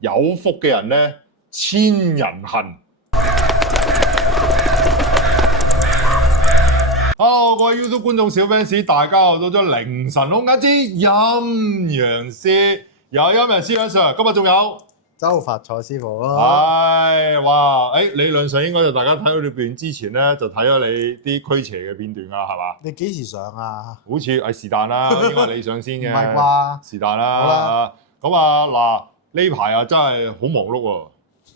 有福嘅人咧，千人恨。Hello， 各位 YouTube 觀眾小 fans， 大家好，到咗凌晨空間之陰陽師，有陰陽師嘅 Sir， 今日仲有周發財師傅咯。哇！理論上應該就大家睇到呢片之前咧，就睇咗你啲驅邪嘅片段㗎，係嘛？你幾時上啊？好似係是但啦，應該係你上先嘅。唔係啩？是但啦。好啦。咁啊嗱，呢排啊真係好忙碌喎。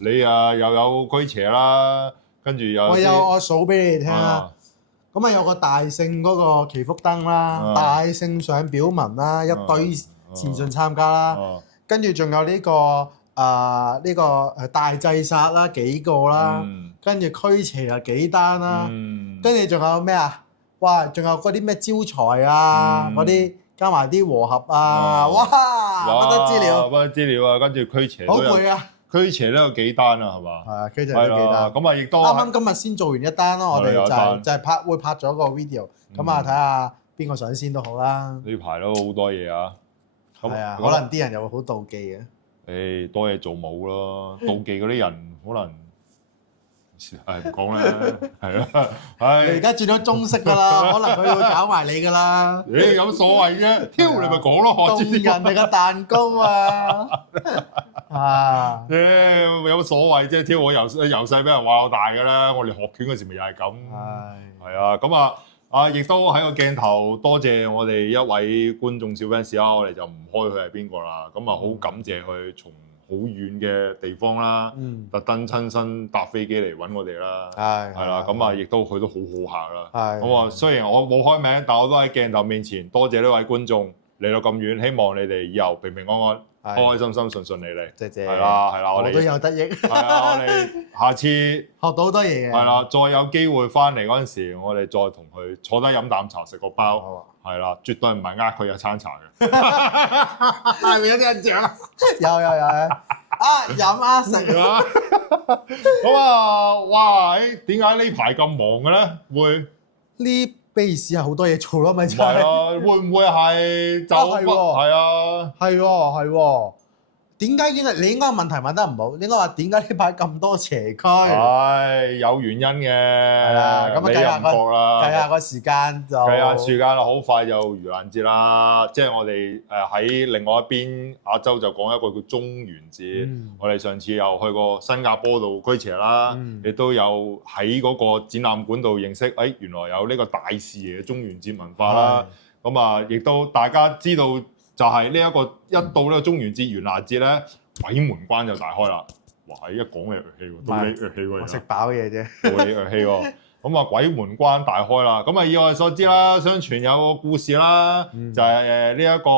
你啊又有驅邪啦，跟住又我數俾你哋聽啦。咁啊有個大聖嗰個祈福燈啦，大聖上表文啦，一堆善信參加啦，跟住仲有呢個大祭殺啦幾個啦，跟住驅邪啊幾單啦，跟住仲有咩啊？哇！仲有嗰啲咩招財啊，嗰啲加埋啲和合啊，哇！不得之了，不得之了啊！跟住驅邪好攰啊！驅邪都有幾單啊，係嘛？係啊，驅邪都幾單。咁啊，亦都啱啱今日先做完一單咯，我哋就係會拍咗個 video，咁啊睇下邊個上先都好啦。呢排都好多嘢啊！係啊，可能啲人又會好妒忌嘅。誒，多嘢做冇咯，妒忌嗰啲人可能唔講啦，係啊，你而家轉咗中式㗎啦，可能佢會搞埋你㗎啦。誒，有所謂嘅，挑你咪講咯，動人哋嘅蛋糕啊！有乜所謂啫？挑我由細俾人話我大㗎啦，我哋學拳嗰時咪又係咁。係啊，咁啊，亦都喺個鏡頭多謝我哋一位觀眾小 fans 啦，我哋就唔開佢係邊個啦。咁啊，好感謝佢從好遠嘅地方啦，特登親身搭飛機嚟揾我哋啦。係啦，咁啊，亦都佢都好好客啦。咁啊，雖然我冇開名，但我都喺鏡頭面前多謝呢位觀眾嚟到咁遠，希望你哋以後平平安安。開開心心順順利利，謝謝。係啦，我都有得益。係啊，我哋下次學到好多嘢嘅。係啦，再有機會翻嚟嗰陣時，我哋再同佢坐低飲啖茶，食個包。係啦，絕對唔係佢有餐茶嘅。係咪有啲印象啊？有飲啊食啊。咁啊，哇！點解呢排咁忙嘅咧？會呢？base 係好多嘢做咯，咪就係啊，會唔會係就係啊？係喎。點解你應該問題問得唔好？應該話點解呢排咁多邪區？有原因嘅。係啦，咁啊計下個時間就計下時間啦，好快就盂蘭節啦。即係我哋喺另外一邊亞洲就講一個叫中元節。我哋上次又去過新加坡度驅邪啦，亦都有喺嗰個展覽館度認識，原來有呢個大視野嘅中元節文化啦。咁啊，亦都大家知道。就係呢一個一到呢個中元節、元旦節咧，鬼門關就大開啦！哇，一講嘅樂器喎，到你樂器喎，我食飽嘢啫，到你樂器喎。咁啊，鬼門關大開啦！咁啊，以我哋所知啦，相傳有個故事啦，就係呢一個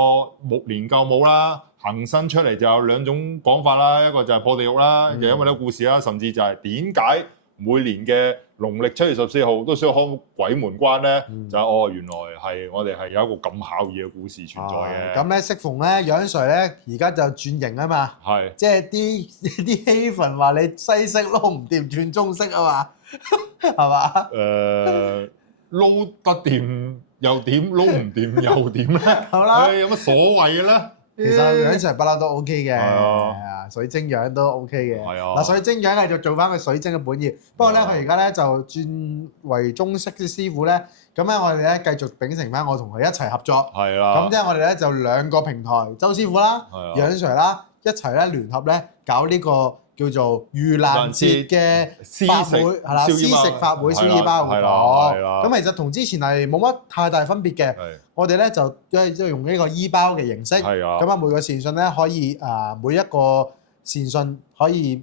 木蓮救母啦，行生出嚟就有兩種講法啦，一個就係破地獄啦，就因為呢個故事啦，甚至就係點解每年嘅農曆7月14號都需要開鬼門關咧，就原來係我哋係有一個咁孝義嘅故事存在嘅。咁咧，適逢咧，楊 Sir 咧而家就轉型啊嘛，係即係啲氣氛話你西式撈唔掂，轉中式啊嘛，係嘛？撈得掂又點，撈唔掂又點咧？好啦，有乜所謂嘅咧？其實楊 Sir 不嬲都 OK 嘅，係啊，水晶樣都 OK 嘅。係啊，嗱，水晶樣繼續做翻佢水晶嘅本業。不過咧，佢而家咧就轉為中式啲師傅咧，咁咧我哋咧繼續秉承翻我同佢一齊合作。係啦。咁即係我哋咧就兩個平台，周師傅啦，楊 Sir 啦，一齊咧聯合咧搞呢個叫做盂蘭節嘅法會，係啦，施食法會燒衣包活動。咁其實同之前係冇乜太大分別嘅。我哋咧就用呢個衣包嘅形式。咁啊，每個善信咧可以每一個善信可以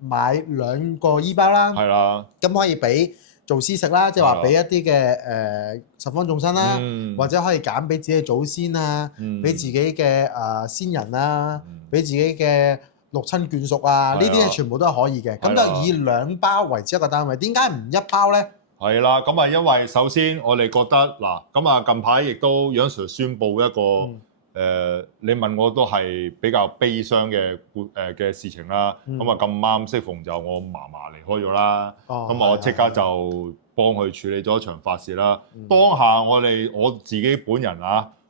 買2個衣包啦。係啦。咁可以俾做施食啦，即係話俾一啲嘅十方眾生啦，或者可以揀俾自己嘅祖先啊，俾自己嘅先人啊，俾自己嘅六親眷屬啊，呢啲嘢全部都係可以嘅。咁就以2包為之一個單位。點解唔1包咧？係啦，咁啊，因為首先我哋覺得嗱，咁啊近排亦都楊 Sir 宣布一個你問我都係比較悲傷嘅事情啦。咁啊咁啱適逢就我嫲嫲離開咗啦，咁我即刻就幫佢處理咗一場法事啦。當下我自己本人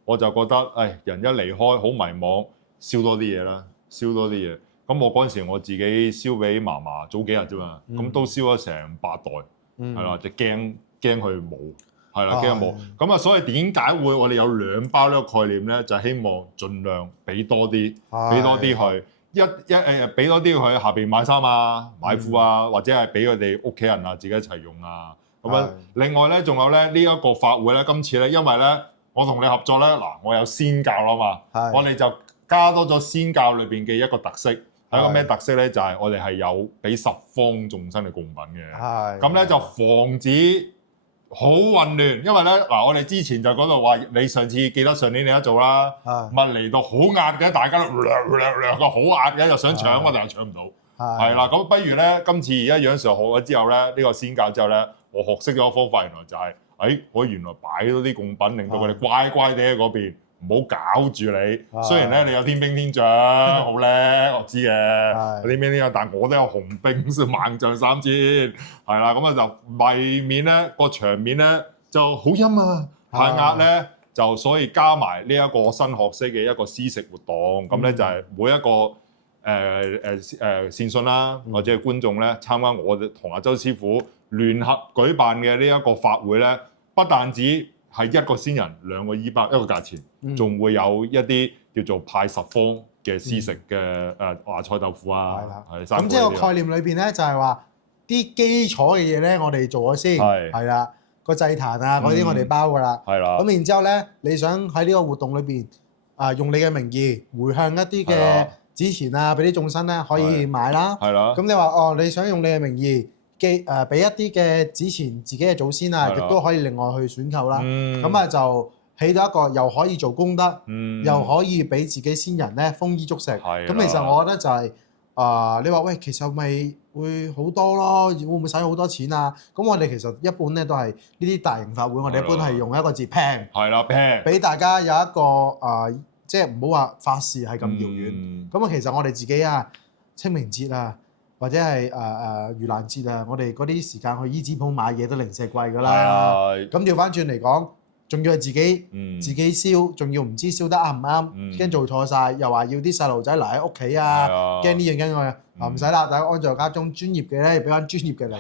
我就覺得人一離開好迷茫，燒多啲嘢啦，燒多啲嘢。咁我嗰陣時我自己燒俾嫲嫲早幾日啫嘛，咁都燒咗成8袋，係啦，就驚佢冇，係啦，驚冇。咁啊，所以點解會我哋有2包呢個概念咧？就係希望盡量俾多啲，俾多啲佢。俾多啲佢下邊買衫啊、買褲啊，或者係俾佢哋屋企人啊自己一齊用啊。咁樣另外咧，仲有咧呢一個法會咧，今次咧，因為咧我同你合作咧，嗱我有仙教啦嘛，我哋就加多咗仙教裏邊嘅一個特色，係一個咩特色咧？就係我哋係有俾10方眾生嘅供品嘅。咁咧就防止好混亂，因為咧嗱，我哋之前就講到話，你上次記得上年你都做啦，咪嚟到好壓嘅，大家都個好壓嘅，又想搶我哋又搶唔到，係啦，咁不如咧，今次而家楊 Sir 學咗之後咧，呢個仙教之後咧，我學識咗個方法，原來就係，我原來擺多啲供品，令到佢哋乖乖地喺嗰邊。唔好搞住你，雖然咧你有天兵天將好叻，我知嘅，有天兵天將，但我都有紅兵猛將3000，係啦，咁啊就為免咧個場面咧就好陰啊，太壓咧就所以加埋呢一個新學識嘅一個施食活動，咁咧就係每一個善信啦，或者係觀眾咧參加我哋同阿周師傅聯合舉辦嘅呢一個法會咧，不但止係一個仙人2個衣包一個價錢，仲會有一啲叫做派10方嘅施食嘅華菜豆腐啊，咁即係個概念裏邊咧，就係話啲基礎嘅嘢咧，我哋做咗先，係啦，個祭壇啊嗰啲我哋包㗎啦，係啦。咁然之後咧，你想喺呢個活動裏邊用你嘅名義回向一啲嘅紙錢啊，俾啲眾生咧可以買啦，係啦。咁你話你想用你嘅名義俾一啲嘅紙錢自己嘅祖先啊，亦都可以另外去選購啦。咁就起到一個又可以做功德，又可以俾自己先人咧豐衣足食。咁其實我覺得就係你話喂，其實咪會好多咯，會唔會使好多錢啊？咁我哋其實一般咧都係呢啲大型法會，我哋一般係用一個字平，係啦平，俾大家有一個即係唔好話法事係咁遙遠。咁其實我哋自己清明節或者係盂蘭節我哋嗰啲時間去衣紙鋪買嘢都零舍貴㗎啦。咁調翻轉嚟講，仲要係自己燒，仲要唔知燒得啱唔啱，驚做錯晒，又話要啲細路仔留喺屋企驚呢樣驚嗰樣，唔使啦，大家安在家中，專業嘅咧俾翻專業嘅嚟，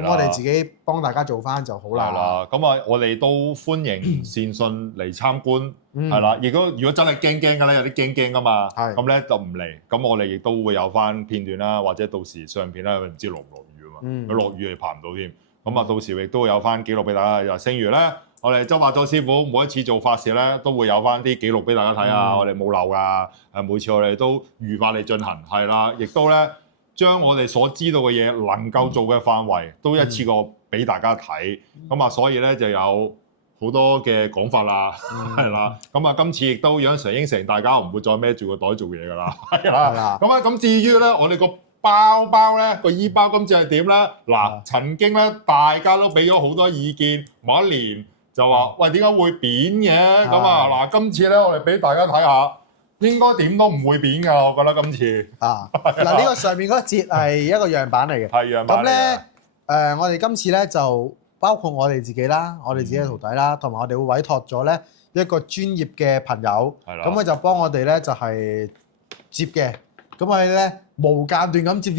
咁我哋自己幫大家做翻就好啦。係啦，咁我哋都歡迎善信嚟參觀，係啦。如果真係驚嘅咧，有啲驚㗎嘛，咁咧就唔嚟。咁我哋亦都會有翻片段啦，或者到時相片啦，唔知落唔落雨啊嘛，佢落雨你拍唔到添。咁到時亦都會有翻記錄俾大家。又正如咧，我哋周伯祖師傅每一次做法事咧，都會有翻啲記錄俾大家睇啊！我哋冇漏㗎，每次我哋都如法地進行，係啦，亦都咧將我哋所知道嘅嘢能夠做嘅範圍，都一次過俾大家睇。咁所以咧就有好多嘅講法啦，係啦。咁今次亦都楊 Sir 應承大家唔會再孭住個袋做嘢㗎啦，係啦。咁至於咧，我哋個包咧個衣包今次係點咧？嗱，曾經咧大家都俾咗好多意見，某一年就話喂，點解會扁嘅？咁嗱，今次咧我哋俾大家睇下，應該點都唔會扁㗎，我覺得今次。嗱呢個上面嗰個節係一個樣板嚟嘅。係樣板。咁咧我哋今次咧就包括我哋自己啦，我哋自己嘅徒弟啦，同埋我哋會委託咗咧一個專業嘅朋友，咁佢就幫我哋咧就係接嘅。咁我哋咧無間斷咁接，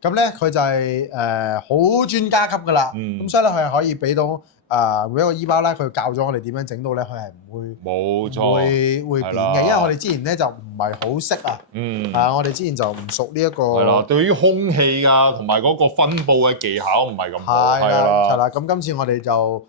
咁咧佢就係好專家級㗎啦。咁所以咧佢係可以俾到每一個衣包咧，佢教咗我哋點樣整到咧，佢係唔會冇錯會扁嘅，因為我哋之前咧就唔係好識我哋之前就唔熟呢一個係啦，對於空氣同埋嗰個分佈嘅技巧唔係咁好係啦。咁今次我哋就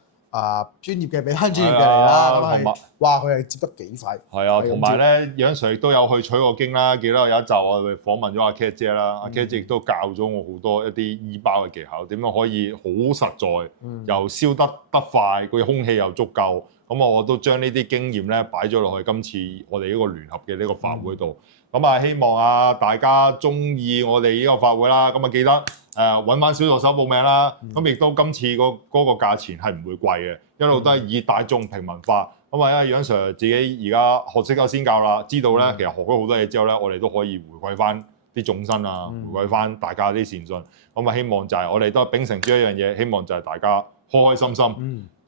專業嘅俾翻專業嘅嚟啦，咁係哇佢係接得幾快。係啊，同埋咧楊 Sir 亦都有去取過經啦，記得有一集我哋訪問咗阿 Kat 姐啦，阿 Kat 姐亦都教咗我好多一啲衣包嘅技巧，點樣可以好實在，又燒得快，個空氣又足夠。咁我都將呢啲經驗咧擺咗落去今次我哋呢個聯合嘅呢個法會度。咁希望大家中意我哋呢個法會啦。咁記得揾翻小助手報名啦。咁亦都今次嗰個價錢係唔會貴嘅，一路都係以大眾平民化。咁因為楊 Sir 自己而家學識咗仙教啦，知道咧其實學咗好多嘢之後咧，我哋都可以回饋翻啲眾生回饋翻大家啲善信。咁希望就係我哋都秉承住一樣嘢，希望就係大家開開心心，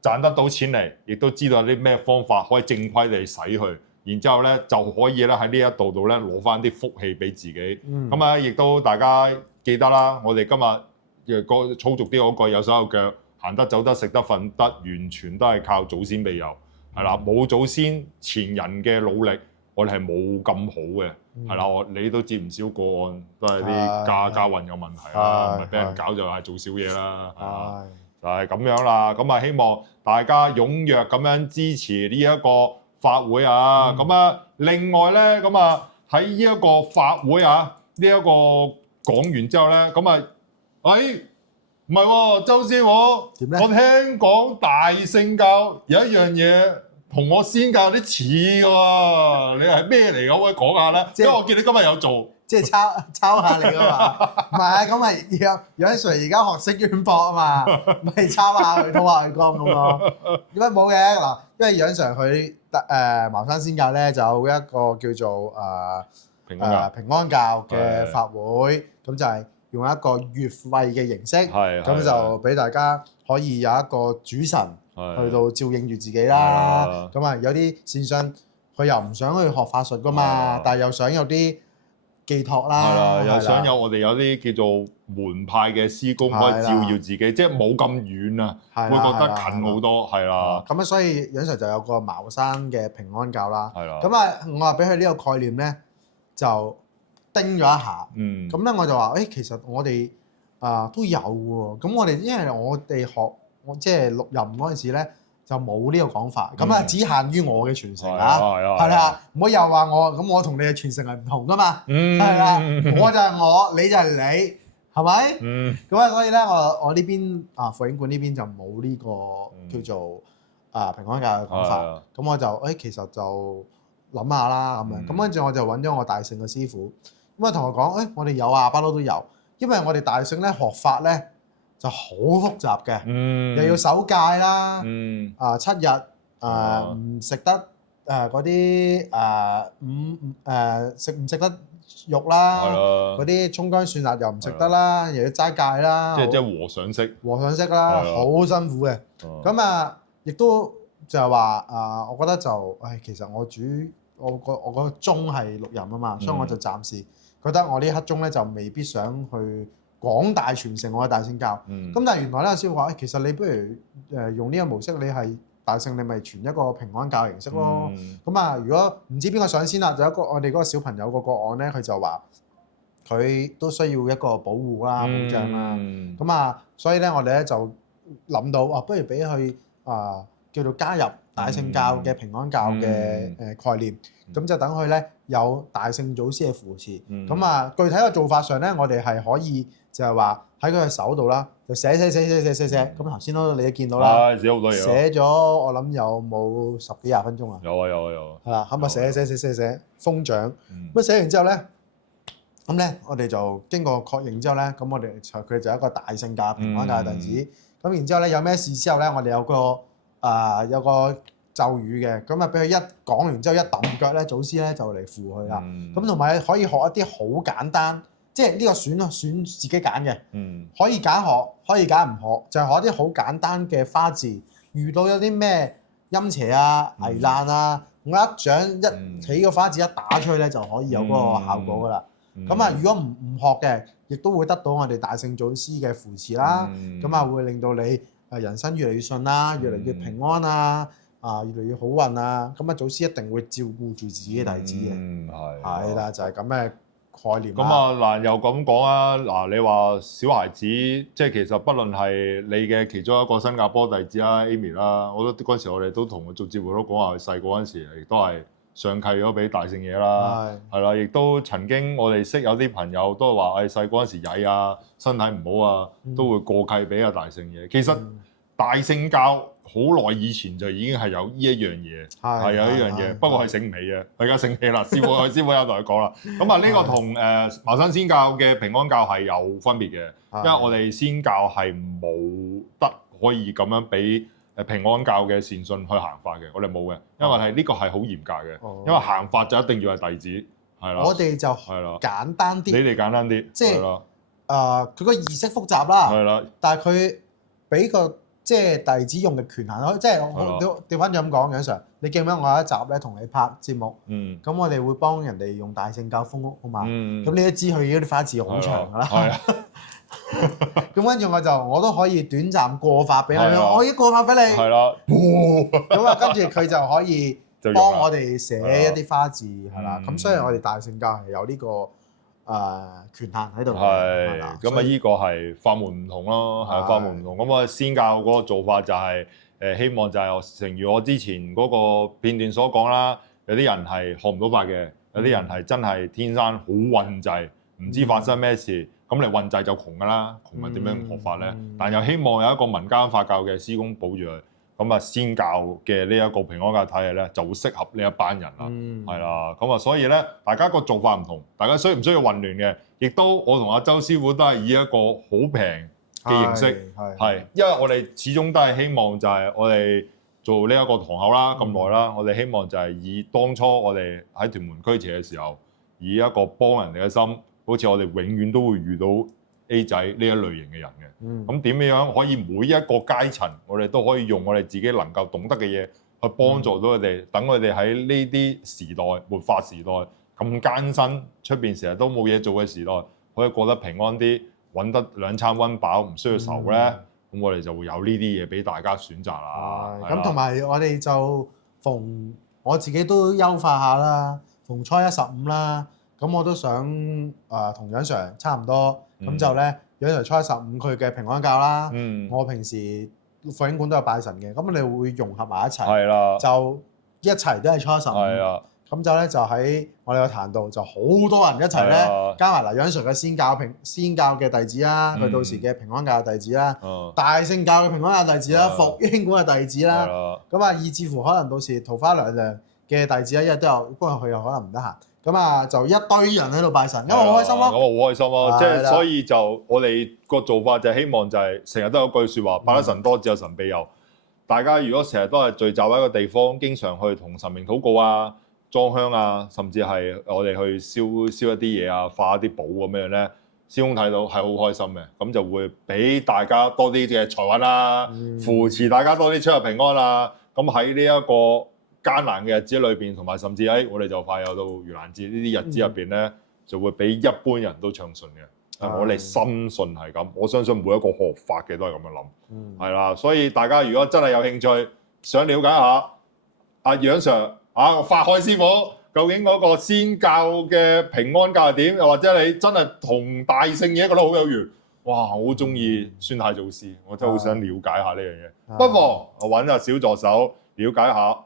賺得到錢嚟，亦都知道有啲咩方法可以正規地使去。然之後咧就可以咧喺呢一度咧攞翻啲福氣俾自己。咁啊，亦都大家記得啦，我哋今日嘅粗俗啲嗰句有手有腳，行得走得食得瞓得，完全都係靠祖先庇佑，係啦，冇祖先前人嘅努力，我哋係冇咁好嘅，係啦，你都知唔少個案都係啲家運有問題啦，咪俾人搞就係做少嘢啦，就係咁樣啦。咁啊，希望大家踴躍咁樣支持呢一個法會啊。咁啊，另外咧，咁啊喺呢一個法會啊，呢一個講完之後咧，咁啊，唔係喎，周師傅，我聽講大聖教有一樣嘢同我仙教有啲似喎，你係咩嚟㗎？可唔可以講下咧？因為我見你今日有做，即係抄下你㗎嘛。唔係啊，咁咪楊 Sir 而家學識淵博啊嘛，咪抄下佢，吐下佢光咁咯。點解冇嘅嗱？因為楊 Sir 佢茅山仙教咧就有一個叫做平安教嘅法會，咁就係用一個月費嘅形式，咁就俾大家可以有一個主神去到照應住自己啦。咁啊，有啲善信佢又唔想去學法術噶嘛，但係又想有啲寄託啦，又想有我哋有啲叫做門派嘅師公可以照耀自己，即係冇咁遠啊，會覺得近好多，係啦。咁啊，所以楊 Sir 就有個茅山嘅平安教啦。咁啊，我話俾佢呢個概念咧，就叮咗一下，咁咧我就話，其實我哋都有喎。咁我哋因為我哋即係錄音嗰陣時咧，就冇呢個講法。咁啊，只限於我嘅傳承啊，係啦，唔好又話我咁，我同你嘅傳承係唔同噶嘛，係啦，我就係我，你就係你，係咪？咁啊，所以咧，我呢邊佛影館呢邊就冇呢個叫做平安教嘅講法。咁我就其實就諗下啦咁樣。咁跟住我就揾咗我大聖嘅師傅。咁啊，同我講，我哋有不嬲都有，因為我哋大聖咧學法咧就好複雜嘅，又要守戒啦，7日唔食得嗰啲食唔食得肉啦，嗰啲葱姜蒜辣又唔食得啦，又要齋戒啦，即係和尚式啦，好辛苦嘅。咁啊，亦都就係話我覺得就其實我個宗係錄音啊嘛，所以我就暫時覺得我呢一刻鐘咧就未必想去廣大傳承我嘅大聖教。咁但係原來咧師傅話，其實你不如用呢個模式，你係大聖，你咪傳一個平安教形式咯。咁啊，如果唔知邊個上先啦，就一個我哋嗰個小朋友個案咧，佢就話佢都需要一個保護啦、保障啦。咁啊，所以咧我哋咧就諗到不如俾佢叫做加入大聖教嘅平安教嘅概念，咁就等佢咧有大聖祖師嘅扶持。咁啊，具體嘅做法上咧，我哋係可以就係話喺佢嘅手度啦，就寫。咁頭先你都見到啦，寫好多嘢，寫咗我諗有冇10幾20分鐘啊？有啊。係啦，咁啊寫封獎。咁寫完之後咧，咁咧我哋就經過確認之後咧，咁我哋佢就一個大聖教平安教嘅弟子。咁然之後咧有咩事之後咧，我哋有個咒語嘅，咁啊俾佢一講完之後一揼腳咧，祖師咧就嚟扶佢啦。咁同埋可以學一啲好簡單，即係呢個選自己揀嘅，可以揀學，可以揀唔學，就係學一啲好簡單嘅花字。遇到有啲咩陰邪危難我一掌一起個花字一打出去咧，就可以有嗰個效果噶啦。咁如果唔學嘅，亦都會得到我哋大聖祖師嘅扶持啦。咁會令到你人生越嚟越順啦，越嚟越平安越嚟越好運咁祖師一定會照顧住自己嘅弟子嘅。係啦，就係咁嘅概念。咁嗱又咁講你話小孩子，即係其實不論係你嘅其中一個新加坡弟子Amy 啦，我覺得嗰陣時我哋都同佢做節目都講話，佢細個嗰陣時亦都係上契咗俾大聖爺啦，係啦，亦都曾經我哋識有啲朋友都係話細個嗰陣時曳身體唔好都會過契俾大聖爺。其實大聖教好耐以前就已經係有呢一樣嘢，係有呢樣嘢，不過係醒唔起嘅。而家醒起啦，師傅有同佢講啦。咁呢個同茅山仙教嘅平安教係有分別嘅，因為我哋仙教係冇得可以咁樣俾平安教嘅善信去行法嘅，我哋冇嘅，因為呢個係好嚴格嘅，因為行法就一定要係弟子，係啦。我哋就簡單啲，你哋簡單啲，即係佢個儀式複雜啦，係啦，但係佢俾個即係弟子用嘅權限，即係我調翻轉咁講，楊 Sir，你記唔記得我有一集咧同你拍節目？咁我哋會幫人哋用大聖教封屋啊嘛。咁你都知佢嗰啲法字好長㗎啦。咁跟住我都可以短暫過法俾佢，我已經過法俾你。係啦。咁啊，跟住佢就可以幫我哋寫一啲花字係啦。咁所以我哋大聖教係有呢個權限喺度。係。咁啊，依個係法門唔同咯，係法門唔同。咁啊，仙教嗰個做法就係希望就係誠如我之前嗰個片段所講啦，有啲人係學唔到法嘅，有啲人係真係天生好運滯，唔知發生咩事。咁你運滯就窮㗎啦，窮咪點樣學法咧？但又希望有一個民間法教嘅師公保住佢，咁啊仙教嘅呢一個平安教體系咧就會適合呢一班人啦，係啦。咁啊，所以咧大家個做法唔同，大家需唔需要混亂嘅？亦都我同阿周師傅都係以一個好平嘅形式，係因為我哋始終都係希望就係我哋做呢一個堂口啦咁耐啦，我哋希望就係以當初我哋喺屯門區邪嘅時候，以一個幫人哋嘅心。好似我哋永遠都會遇到 A 仔呢一類型嘅人嘅，咁點樣可以每一個階層，我哋都可以用我哋自己能夠懂得嘅嘢去幫助到佢哋，等佢哋喺呢啲時代末法時代咁艱辛，出邊成日都冇嘢做嘅時代，可以過得平安啲，揾得兩餐溫飽，唔需要愁咧，咁我哋就會有呢啲嘢俾大家選擇啦。咁同埋我哋就我自己都優化下啦，逢初一15啦。咁我都想同楊 Sir 差唔多，咁就咧楊 Sir 初一15佢嘅平安教啦，我平時佛經館都有拜神嘅，咁我哋會融合埋一齊，就一齊都係初一15，咁就咧就喺我哋個壇度就好多人一齊咧，加埋嗱楊 Sir 嘅仙教嘅弟子啦，佢到時嘅平安教嘅弟子啦，大聖教嘅平安教弟子啦，佛經館嘅弟子啦，咁啊以至乎可能到時桃花娘娘嘅弟子咧，因為都有，不過佢又可能唔得閒。咁啊，就一堆人喺度拜神，因為好開心咯。咁我好開心咯，即係所以就我哋個做法就係希望就係成日都有句説話，拜得神多，自有神庇佑。大家如果成日都係聚集喺一個地方，經常去同神明禱告啊、裝香啊，甚至係我哋去燒一啲嘢啊、化一啲寶咁樣咧，師公睇到係好開心嘅，咁就會俾大家多啲嘅財運啦，扶持大家多啲出入平安啦。咁喺呢一個艱難嘅日子裏邊，同埋甚至喺我哋就快有到盂蘭節呢啲日子入邊咧，就會比一般人都暢順嘅。我哋深信係咁，我相信每一個學法嘅都係咁樣諗，係啦。所以大家如果真係有興趣，想了解下阿楊 Sir 法海師傅究竟嗰個仙教嘅平安教係點，又或者你真係同大聖嘢覺得好有緣，哇！我好中意孫太祖師，我真係好想了解下呢樣嘢。不妨我揾下小助手。了解下，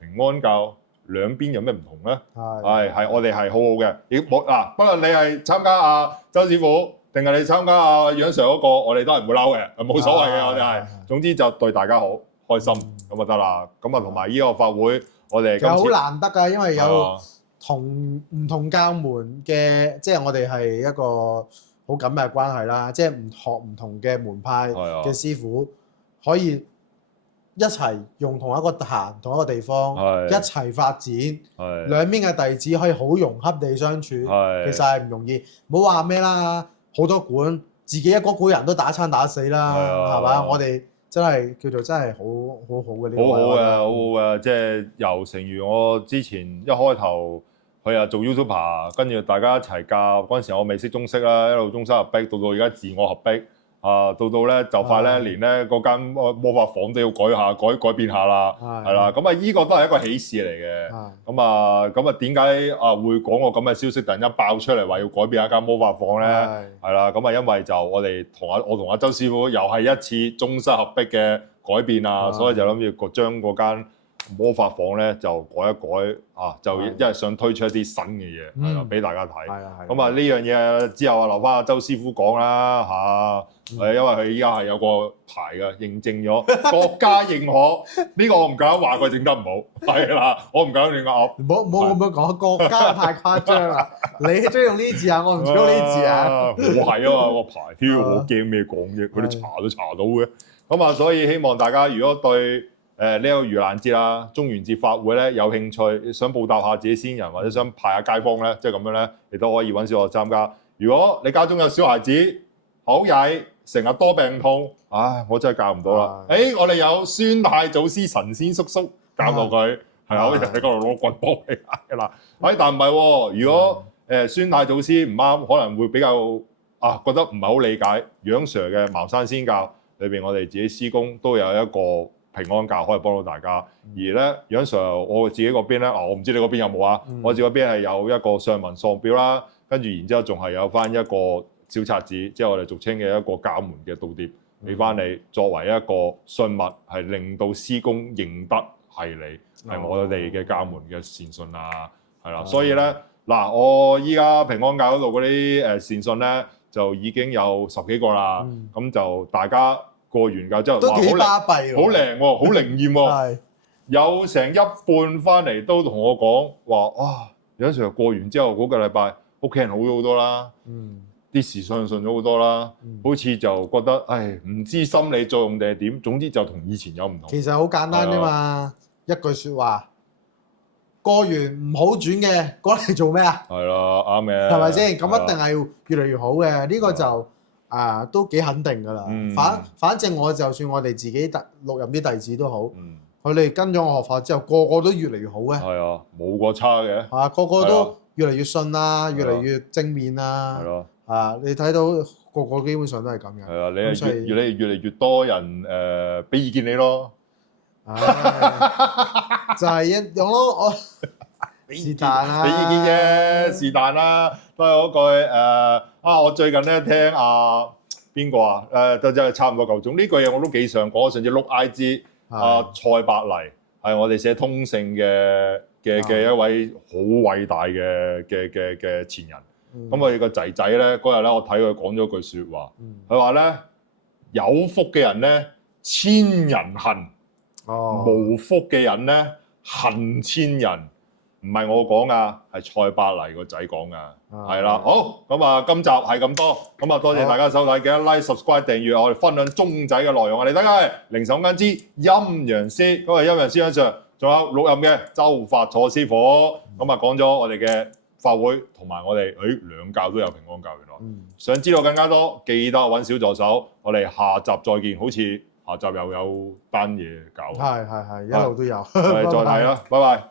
平安教兩邊有咩唔同咧？係我哋係好好嘅，亦冇嗱。不論你係參加阿周師傅，定係你參加阿楊 Sir 嗰個，我哋都係唔會嬲嘅，冇所謂嘅。我哋係總之就對大家好，開心咁就得啦。咁啊，同埋呢個法會，我哋又好難得㗎，因為有唔同教門嘅，即係我哋係一個好緊密嘅關係啦。即係唔同嘅門派嘅師傅可以一齊用同一個壇、同一個地方一齊發展，兩邊嘅弟子可以好融洽地相處，其實係唔容易。唔好話咩啦，好多館自己一個館人都打餐打死啦，係嘛？我哋真係叫做真係好好嘅呢個。好好嘅，即係由誠如我之前一開頭佢又做 YouTuber，跟住大家一齊教嗰陣時，我未識中式啦，一路中西合璧，到而家自我合璧。到咧就快咧，連咧嗰間魔法房都要改變下啦，係啦，咁啊依個都係一個喜事嚟嘅。咁啊點解會講個咁嘅消息突然間爆出嚟話要改變一間魔法房咧？係啦，咁啊因為就我同阿周師傅又係一次中西合璧嘅改變啊，所以就諗住將嗰間魔法房咧就改一改就因為想推出一啲新嘅嘢，係啦，俾大家睇。咁啊呢樣嘢之後留翻阿周師傅講啦因為佢依家係有個牌嘅認證咗，國家認可。呢個我唔敢話佢整得唔好，係啦，我唔敢亂噏。唔好咁樣講，國家太誇張啦！你中意用呢啲字啊，我唔中意用呢啲字啊。我係啊嘛，個牌添，我驚咩講啫？佢哋查都查到嘅。咁所以希望大家如果對呢個盂蘭節啦、中元節法會咧有興趣，想報答下自己先人，或者想派下街坊咧，即係咁樣咧，你都可以揾小學參加。如果你家中有小孩子，好曳，成日多病痛，唉，我真係教唔到啦。我哋有孫太祖師神仙叔叔教到佢，係啊，好似喺嗰度攞棍波嚟㗎啦。但唔係喎，如果孫太祖師唔啱，可能會比較覺得唔係好理解。楊 Sir 嘅茅山仙教裏邊，我哋自己師公都有一個平安教可以幫到大家。而咧，楊 Sir 我自己嗰邊咧，我唔知你嗰邊有冇啊？我自己嗰邊係有一個上文喪表啦，跟住然之後仲係有翻一個小冊子，即係我哋俗稱嘅一個教門嘅道牒，俾翻你作為一個信物，係令到師公認得係你，係我哋嘅教門嘅善信啊，係啦。所以咧嗱，我依家平安教嗰度嗰啲善信咧，就已經有10幾個啦。咁就大家過完教之後，都幾巴閉喎，好靈喎，好靈驗喎，有成一半翻嚟都同我講話，哇！有陣時過完之後嗰個禮拜，屋企人好咗好多啦。啲事順咗好多啦，好似就覺得，唔知心理作用定係點，總之就同以前有唔同。其實好簡單啫嘛，一句説話，過完唔好轉嘅，過嚟做咩啊？係啦，啱嘅。係咪先？咁一定係越嚟越好嘅，呢個就都幾肯定㗎啦。反正我就算我哋自己錄入啲弟子都好，佢哋跟咗我學法之後，個個都越嚟越好嘅。係啊，冇個差嘅。個個都越嚟越信啦，越嚟越正面啦。係咯。你睇到個個基本上都係咁樣。係啊，你係越嚟越多人俾意見你咯。就係一樣咯，我是但啦，俾意見啫，是但啦，都係嗰句我最近咧聽邊個都真係差唔多夠鐘。呢句嘢我都幾想講，上次碌 IG 蔡伯黎係我哋寫通勝嘅一位好偉大嘅前人。咁佢個仔仔咧嗰日咧，我睇佢講咗句説話，佢話咧有福嘅人咧千人恨，無福嘅人咧恨千人。唔係我講噶，係蔡伯黎個仔講噶，係啦。好，咁今集係咁多，咁多謝大家收睇，記得 like、subscribe、訂閱我哋分享中仔嘅內容。我哋大家係靈手間之陰陽師，咁陰陽師喺上，仲有錄音嘅周發楚師傅，講咗我哋嘅法會同埋我哋兩教都有平安教原來。想知道更加多，記得揾小助手。我哋下集再見，好似下集又有單嘢搞。係，一路都有。再睇啦，拜拜。